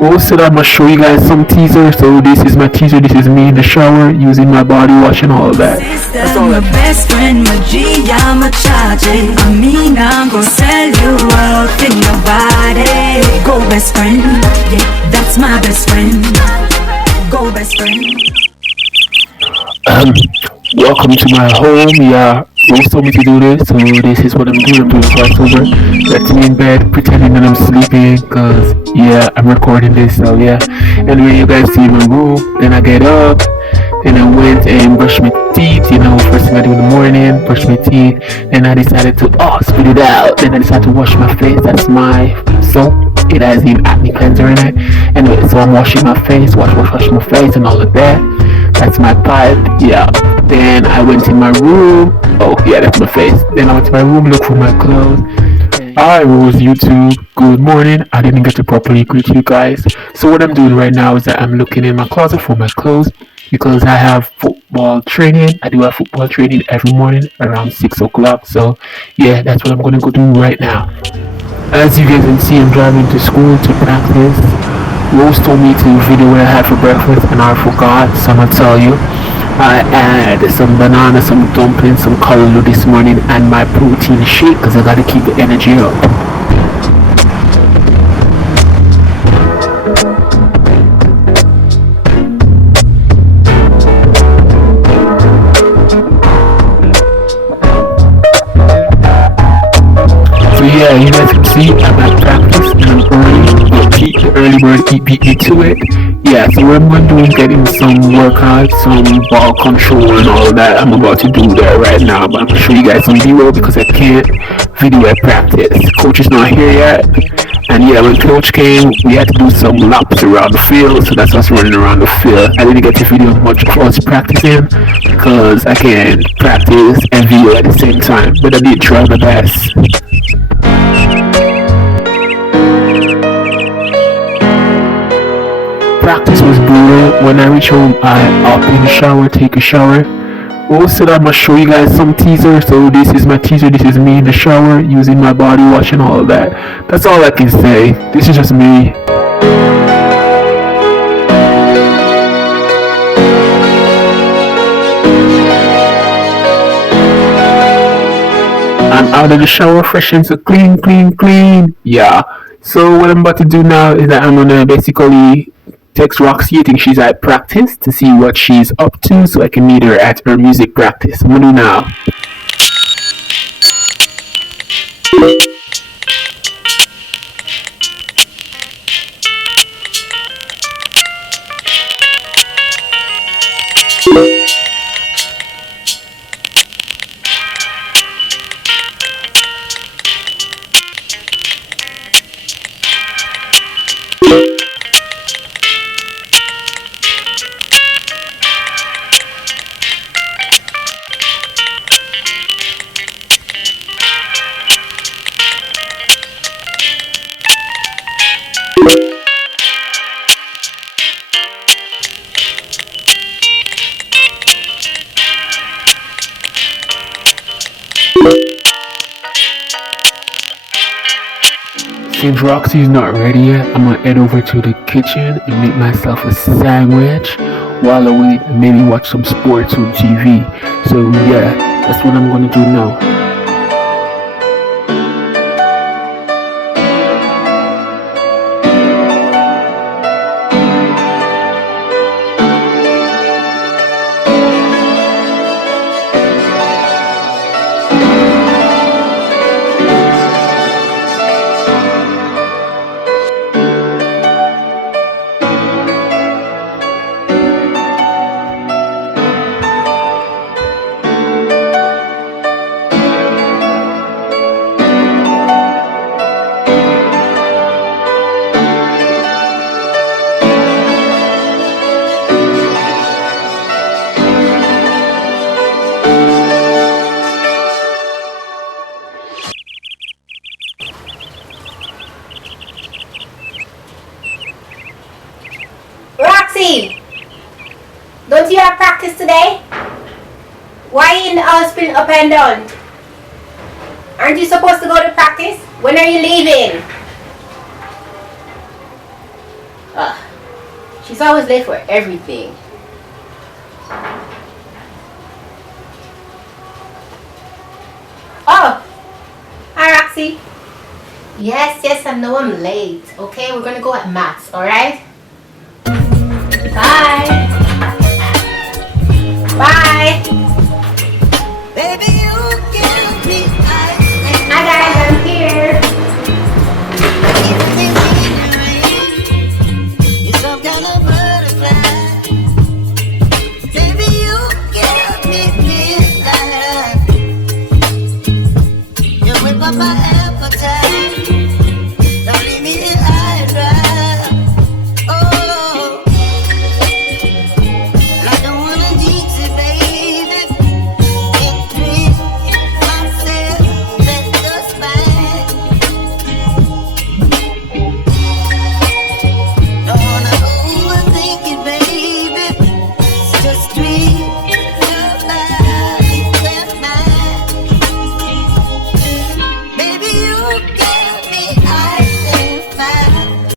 Also, I'm gonna show you guys some teaser. So this is my teaser. This is me in the shower using my body wash and all of that. That's all. My best friend, my G, I'm a charge. I mean, I'm gonna sell you out in your body. Go best friend, yeah, that's my best friend. Go best friend. Welcome to my home. Yeah, Rose told me to do this, so this is what I'm doing. I'm doing voiceover. Left me in bed, pretending that I'm sleeping, cause yeah, I'm recording this. So yeah. Anyway, you guys see my room. Then I get up. Then I went and brushed my teeth. You know, first thing I do in the morning, brush my teeth. Then I decided to spit it out. Then I decided to wash my face. That's my soap. It has the acne cleanser in it. Anyway, so I'm washing my face, wash my face and all of that. That's my pipe, yeah. Then I went in my room. Oh, yeah, that's my face. Then I went to my room, look for my clothes. Hi, Rose YouTube. Good morning. I didn't get to properly greet you guys. So what I'm doing right now is that I'm looking in my closet for my clothes because I have football training. I do have football training every morning around 6 o'clock. So yeah, that's what I'm going to go do right now. As you guys can see, I'm driving to school to practice. Rose told me to video what I had for breakfast and I forgot, so I'm gonna tell you. I had some banana, some dumplings, some callaloo this morning and my protein shake because I gotta keep the energy up. So yeah, you guys can see I'm at practice and I'm early. The early bird beat me to it. Yeah, so what I'm going to do is getting some workouts, some ball control and all of that. I'm about to do that right now, but I'm going to show you guys some B-roll because I can't video at practice. Coach is not here yet. And yeah, when coach came, we had to do some laps around the field, so that's us running around the field. I didn't get to video much of us practicing because I can't practice and video at the same time, but I did try my best. Practice was brutal. When I reach home, I hop in the shower, take a shower. Also, I'm gonna show you guys some teaser. So this is my teaser. This is me in the shower using my body wash and all of that. That's all I can say. This is just me. I'm out of the shower, fresh and so clean. Yeah. So what I'm about to do now is that I'm gonna basically text Roxy. I think she's at practice to see what she's up to so I can meet her at her music practice. I'm gonna do now. Since Roxy's not ready yet, I'm gonna head over to the kitchen and make myself a sandwich while I wait and maybe watch some sports on TV. So yeah, that's what I'm gonna do now. Roxy, don't you have practice today? Why are you in the hospital up and down? Aren't you supposed to go to practice? When are you leaving? She's always late for everything. Oh, hi Roxy. Yes, I know I'm late. Okay, we're gonna go at maths, alright? Bye. Bye. Baby,